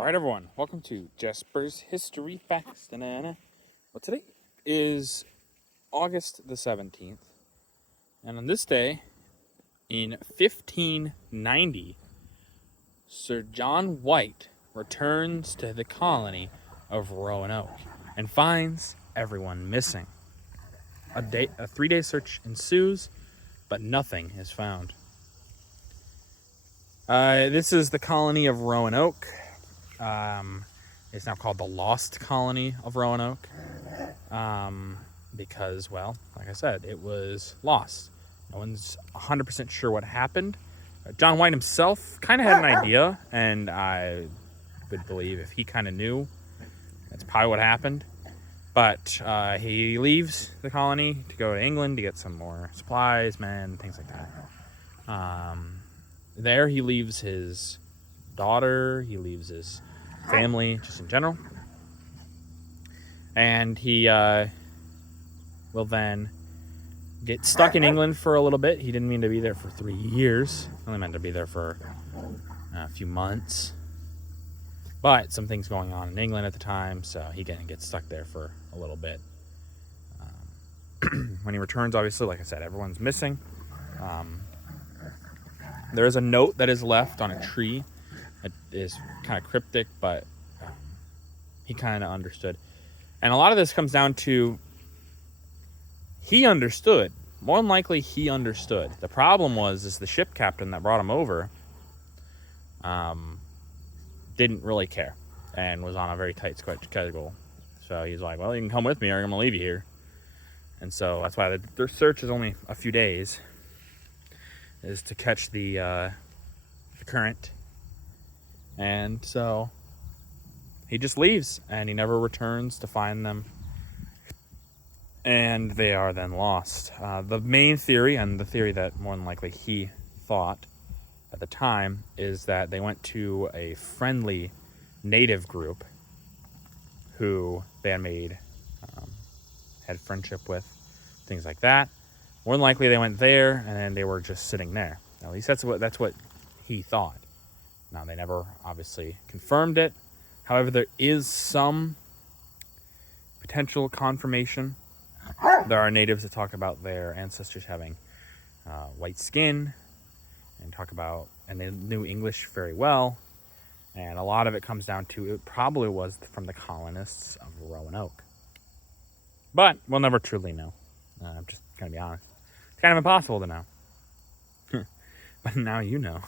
All right, everyone. Welcome to Jasper's History Facts. Well, today is August the 17th, and on this day, in 1590, Sir John White returns to the colony of Roanoke and finds everyone missing. A 3-day search ensues, but nothing is found. This is the colony of Roanoke. It's now called the Lost Colony of Roanoke because, well, like I said, it was lost. No one's 100% sure what happened. John White himself kind of had an idea, and I would believe if he kind of knew, that's probably what happened. But he leaves the colony to go to England to get some more supplies, men, things like that. There he leaves his daughter, he leaves his family, just in general. And he will then get stuck in England for a little bit. He didn't mean to be there for 3 years. He only meant to be there for a few months. But some things going on in England at the time, so he gets stuck there for a little bit. When he returns, obviously, like I said, everyone's missing. There is a note that is left on a tree. It is kind of cryptic, but he kind of understood. And a lot of this comes down to he understood. More than likely, he understood. The problem is the ship captain that brought him over didn't really care and was on a very tight schedule. So he's like, well, you can come with me or I'm going to leave you here. And so that's why their search is only a few days, is to catch the current. And so he just leaves and he never returns to find them. And they are then lost. The main theory, and the theory that more than likely he thought at the time, is that they went to a friendly native group who they had friendship with, things like that. More than likely they went there and then they were just sitting there. At least that's what he thought. Now, they never obviously confirmed it. However, there is some potential confirmation. There are natives that talk about their ancestors having white skin and they knew English very well. And a lot of it comes down to it probably was from the colonists of Roanoke. But we'll never truly know. I'm just going to be honest. It's kind of impossible to know. But now you know.